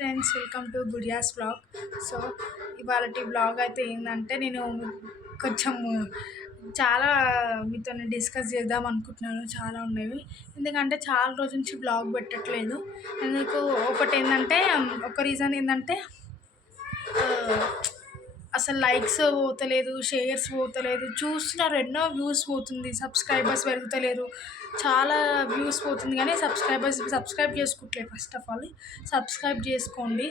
Friends welcome to Gudiya's blog. So ఇవాళ blog అయితే ఏంటంటే నేను కొంచెం చాలా మీతో డిస్కస్ చేద్దాం అనుకుంటున్నాను. చాలా ఉన్నాయి ఎందుకంటే చాలా రోజుల నుంచి బ్లాగ్ పెట్టట్లేదు. ఎందుకు ఒకటి ఏంటంటే ఒక రీజన్ ఏంటంటే అసలు లైక్స్ పోతలేదు షేర్స్ పోతలేదు చూస్తున్నారు ఎన్నో వ్యూస్ పోతుంది సబ్స్క్రైబర్స్ పెరుగుతలేరు. చాలా వ్యూస్ పోతుంది కానీ సబ్స్క్రైబర్స్ సబ్స్క్రైబ్ చేసుకోవట్లేదు ఫస్ట్ ఆఫ్ ఆల్. సబ్స్క్రైబ్ చేసుకోండి.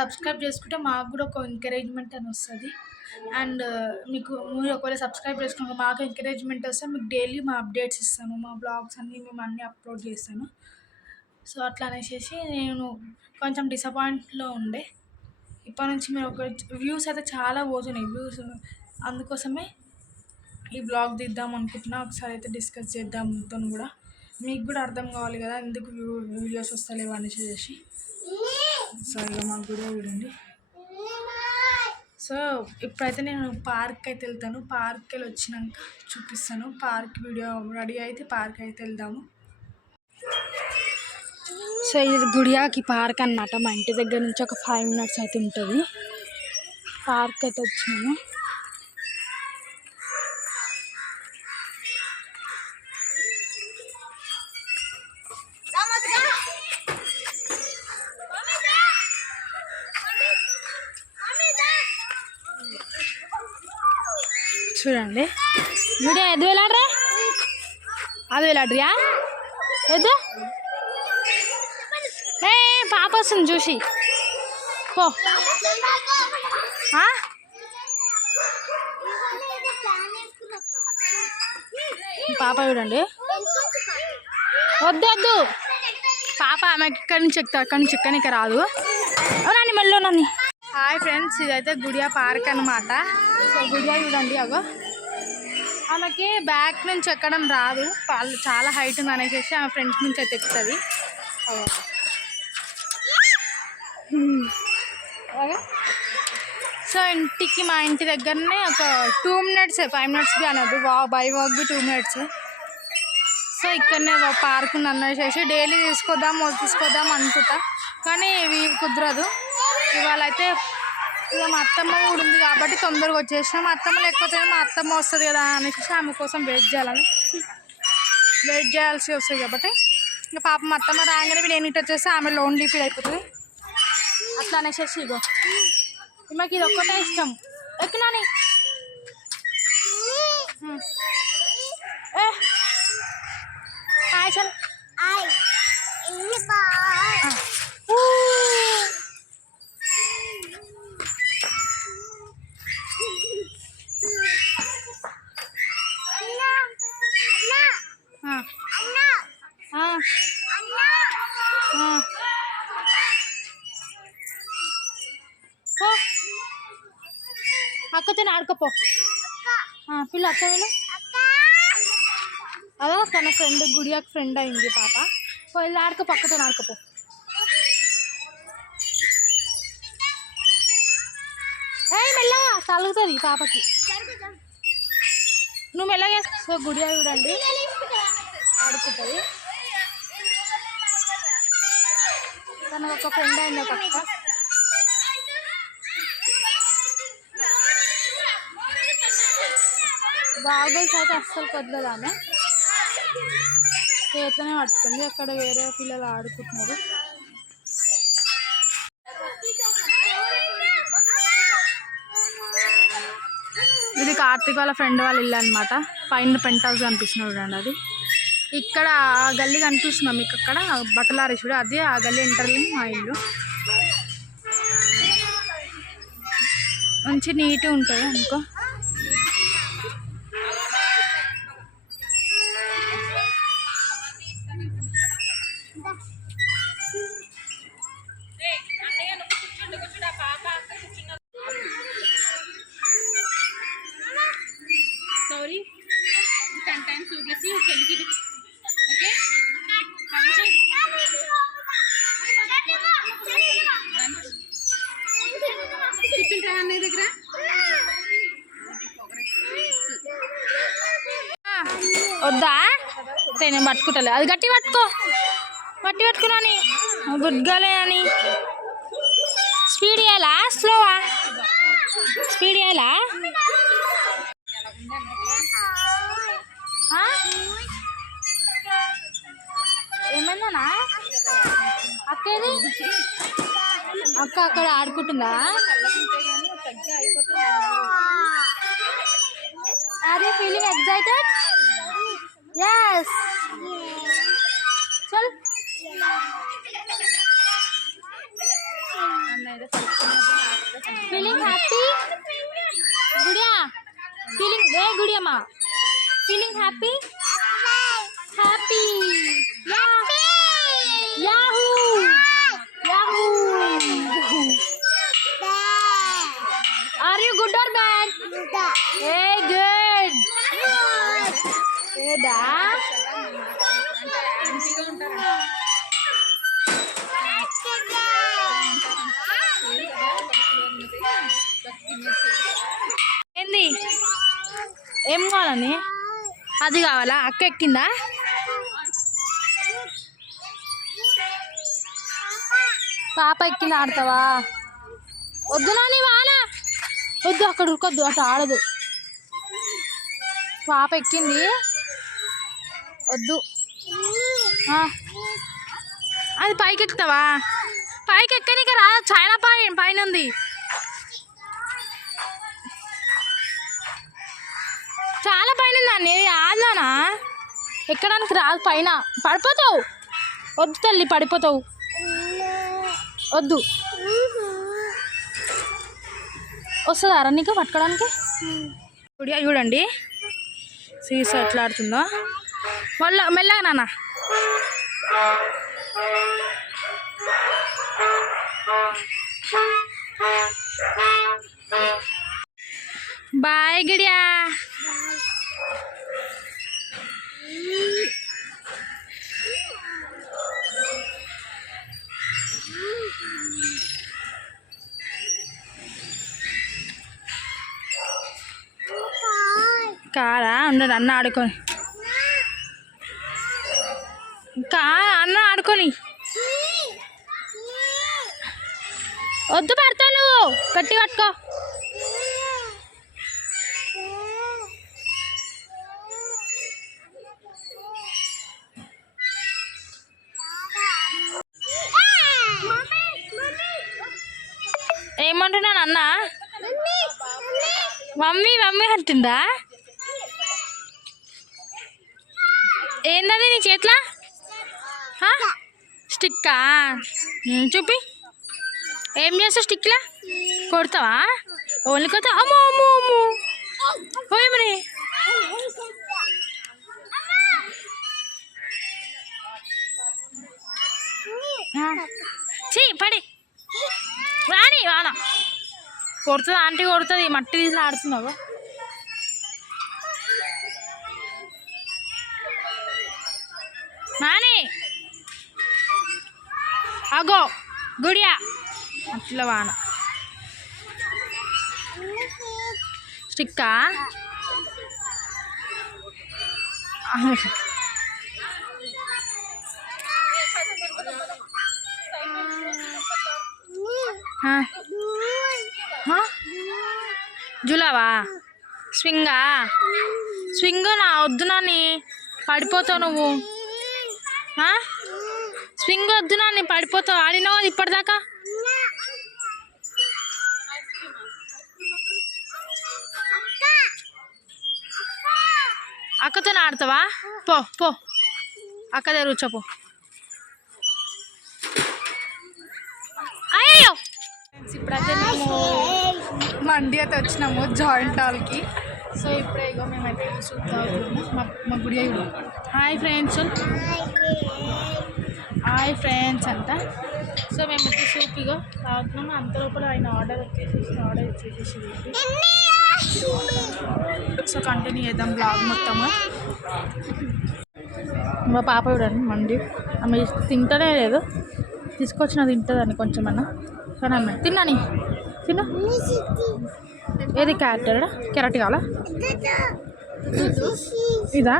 సబ్స్క్రైబ్ చేసుకుంటే మాకు కూడా ఒక ఎంకరేజ్మెంట్ అని వస్తుంది. అండ్ మీకు మీరు ఒకవేళ సబ్స్క్రైబ్ చేసుకుంటే మాకు ఎంకరేజ్మెంట్ వస్తే మీకు డైలీ మా అప్డేట్స్ ఇస్తాను మా బ్లాగ్స్ అన్నీ మేము అన్నీ అప్లోడ్ చేస్తాను. సో అట్లా అనేసి నేను కొంచెం డిసప్పాయింట్లో ఉండే. ఇప్పటి నుంచి మీరు ఒక వ్యూస్ అయితే చాలా పోతున్నాయి. వ్యూస్ అందుకోసమే ఈ బ్లాగ్ తీద్దాం అనుకుంటున్నా. ఒకసారి అయితే డిస్కస్ చేద్దాం మొత్తం కూడా. మీకు కూడా అర్థం కావాలి కదా ఎందుకు వ్యూ వీడియోస్ వస్తలేవు అనేసి చేసి. సో ఇక మాకు కూడా చూడండి. సో ఇప్పుడైతే నేను పార్క్ అయితే వెళ్తాను. పార్క్కి వెళ్ళి వచ్చినాక చూపిస్తాను. పార్క్ వీడియో రెడీ అయితే పార్క్ అయితే వెళ్దాము. సో ఇది గుడియాకి పార్క్ అన్నమాట. మా ఇంటి దగ్గర నుంచి ఒక ఫైవ్ మినిట్స్ అయితే ఉంటుంది. పార్క్ అయితే వచ్చినాము. చూడండి. వీడియో ఎదు వెళ్ళాడ్రా అది వెళ్ళాడ్రియా ఎదు ఏ పాప వస్తుంది చూసి. పో. ఆ? పాప చూడండి. వద్దు వద్దు. పాప ఆమెకి ఇక్కడి నుంచి ఎక్కుతా అక్కడి నుంచి ఎక్కనికి రాదు. అవునండి మళ్ళీ నన్ను హాయ్ ఫ్రెండ్స్ ఇదైతే గుడియా పార్క్ అనమాట సో గుడియా చూడండి అగో. ఆమెకి బ్యాక్ నుంచి ఎక్కడం రాదు. వాళ్ళు చాలా హైట్ ఉంది అనేసి ఆమె ఫ్రెండ్స్ నుంచి అయితే ఎక్కుతుంది. అగో. సో ఇంటికి మా ఇంటి దగ్గరనే ఒక two minutes five minutes be అనదు వా by walk be two minutes. So ఇక్కడనే పార్క్ అనేసి డైలీ తీసుకొద్దాం తీసుకొద్దాం అనుకుంటా. కానీ ఇవి కుదరదు. ఇవాళ అయితే ఇక మా అత్తమ్మ కూడా ఉంది కాబట్టి తొందరగా వచ్చేసిన. మా అత్తమ్మ లేకపోతే మా అత్తమ్మ వస్తుంది కదా అనేసి ఆమె కోసం వెయిట్ చేయాలని వెయిట్ చేయాల్సి వస్తుంది కాబట్టి. ఇంకా పాప మా అత్తమ్మ రాగానే నేను ఇటు వచ్చేసి ఆమె లోన్ లీపీడ్ అయిపోతుంది. అట్లా అనేసి ఇగో. ఈమెకి ఇది ఒక్కటే ఇష్టం. ఎక్కునాని. కూర్చొని ఆడుకోపో. పిల్ల అక్క వీళ్ళు అదే తన ఫ్రెండ్ గుడియాకి ఫ్రెండ్ అయింది పాప. వెళ్ళి ఆడుకో పక్కతో ఆడుకోపో. ఏ మెల్లగా తలుగుతుంది పాపకి. నువ్వు మెల్లగా సో గుడియా చూడండి. ఆడుకుంటుంది. తనకు ఒక ఫ్రెండ్ అయింది ఒక అక్క. గాగుల్స్ అయితే అస్సలు వదలదు ఆమె. చేతనే పట్టుకుంది. అక్కడ వేరే పిల్లలు ఆడుకుంటున్నారు. ఇది కార్తీక్ వాళ్ళ ఫ్రెండ్ వాళ్ళ ఇల్లు అనమాట పైన పెంట్ హౌస్ కనిపిస్తుంది చూడండి అది. ఇక్కడ ఆ గల్లీ కనిపిస్తున్నాం మీకు అక్కడ. బట్టలారి చూడు అది ఆ గల్లీ ఇంటర్లింగ్ మా ఇల్లు. మంచి నీట్గా ఉంటుంది అనుకో. నీ దగ్గర? వద్దా? నేను పట్టుకుంటలే. అది గట్టి పట్టుకో. పట్టి పట్టుకున్నాని గుడ్గాలే అని స్పీడ్ చేయాలా? స్లోవా? స్పీడ్ చేయాలా? ఏమైందనా అక్కేది? అక్క అక్కడ ఆడుకుంటుందా? Are you feeling excited? Yes. चल। Feeling happy Gudiya. Feeling a Gudiya माँ। फीलिंग हैप्पी हैप्पी ఏడా ఏంది? ఏం కావాలని అది కావాలా? అక్క ఎక్కిందా? పాప ఎక్కింది ఆడతావా? వద్దు నాని వాన. వద్దు అక్కడ ఉరకొద్దు అటు ఆడదు. పాప ఎక్కింది. వద్దు. అది పైకి ఎక్కుతావా పైకి ఎక్కనికి రా చైనా పైన పైన ఉంది చాలా పైన ఉందండి ఆదానా ఎక్కడానికి రాదు. పైన. పడిపోతావు. వద్దు తల్లి పడిపోతావు. వద్దు. వస్తుందా నీకు? పట్టుకోవడానికి చూడండి. సీసా ఎట్లా ఆడుతుందో. మళ్ళీ మెల్లగా నాన్న బాయ్ గిడియా కాదా ఉండదు అన్న ఆడుకొని పట్టుకొని వద్దు పడతా నువ్వు గట్టి పట్టుకో. ఏమంటున్నాను అన్న? మమ్మీ మమ్మీ అంటుందా? ఏందది నీ చేతిలో? స్టిక్కా? చూపి. ఏం చేస్తావు స్టిక్లా? కొడతావా? ఓన్లీ కొడతావా అమ్మో అమ్మో అమ్మో. ఓయ్ మరి చీ పడి. రాని వాన కొడుతుంది ఆంటీ కొడుతుంది మట్టి తీసి ఆడుతున్నావు. నాని అగో గుడియా. అట్లా వాన. స్టిక్కా? జులావా? స్వింగా? స్వింగ్ నా వద్దు నాని. పడిపోతావు నువ్వు. స్వింగ్ వద్దు నాని పడిపోతావు. ఆడినావు అది ఇప్పటిదాకా? అక్కతో ఆడతావా? పో పో. అక్క దగ్గర కూర్చోపో అయ్యో ఇప్పుడైతే మేము మండి అయితే వచ్చినాము జాయింట్ హాల్కి. సో ఇప్పుడే ఇగో మేమైతే తాగుతున్నాము మా మా గుడి హాయ్ ఫ్రెండ్స్. హాయ్ ఫ్రెండ్స్ అంట. సో మేము అయితే సూప్ ఇగో తాగుతున్నాము. అంత లోపల ఆయన ఆర్డర్ వచ్చేసేసి ఆర్డర్ ఇచ్చేసేసి సో కంటిన్యూ చేద్దాం బ్లాగ్ మొత్తము. మా పాప చూడండి మండి. ఆమె తింటనే లేదు. తీసుకొచ్చిన తింటుందని కొంచెమన్నా. కానీ ఆమె తిన్నాని తిన్నా? ఏది క్యారెట్ క్యారెట్ కావాలా? ఇదా?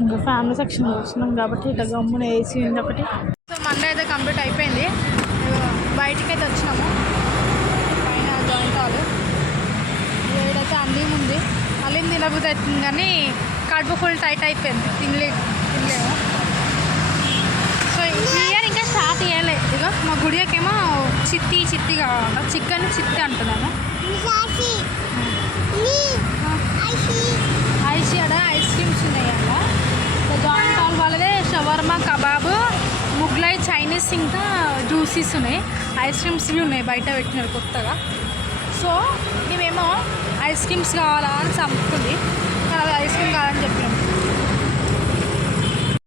ఇంకా ఫ్యామిలీ సెక్షన్ వచ్చినాం కాబట్టి ఇట్లా గమ్మున ఏసీ ఉంది ఒకటి. సో మండే అయితే కంప్లీట్ అయిపోయింది. బయటికి అయితే వచ్చినాము. పైన జాయింట్ హాల్. వేడైతే అన్నీ ఉంది మళ్ళీ తినబుద్ధి అవుతుంది కానీ కడుపు ఫుల్ టైట్ అయిపోయింది. తినలే తినలేము సో ఇయర్ ఇంకా స్టార్ట్ చేయలేదు ఇక మా గుడియకేమో చిత్తి చిత్తి కావాలంట చికెన్ చిత్తి అంటున్నాము ఐస్ అక్కడ ఐస్ క్రీమ్స్ ఉన్నాయి? అక్కడ సో హాల్ వాళ్ళదే షవర్మా కబాబ్ ముగ్లై చైనీస్ ఇంకా జ్యూసీస్ ఉన్నాయి. ఐస్ క్రీమ్స్వి ఉన్నాయి బయట పెట్టినారు కొత్తగా. సో మేమేమో ఐస్ క్రీమ్స్ కావాలా అని చంపుకుంది. ఐస్ క్రీమ్ కావాలని చెప్పినాం